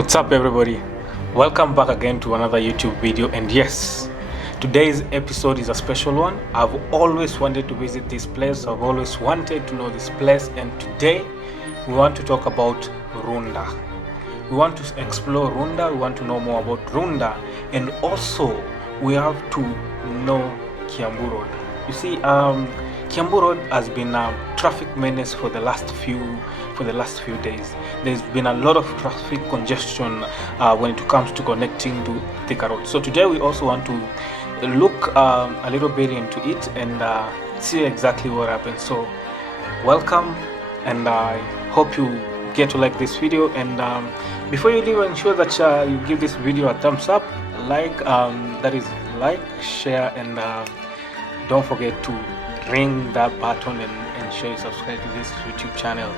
What's up everybody, welcome back again to another YouTube video. And yes, today's episode is a special one. I've always wanted to visit this place, I've always wanted to know this place, and today we want to talk about Runda. We want to explore Runda, we want to know more about Runda, and also we have to know Kiambu Road. You see, Kiambu Road has been a traffic menace for the last few days. There's been a lot of traffic congestion when it comes to connecting to Thika Road. So today we also want to look a little bit into it and see exactly what happened. So welcome, and I hope you get to like this video. And before you leave, ensure that you give this video a thumbs up, that is like, share, and don't forget to ring that button and ensure you subscribe to this YouTube channel.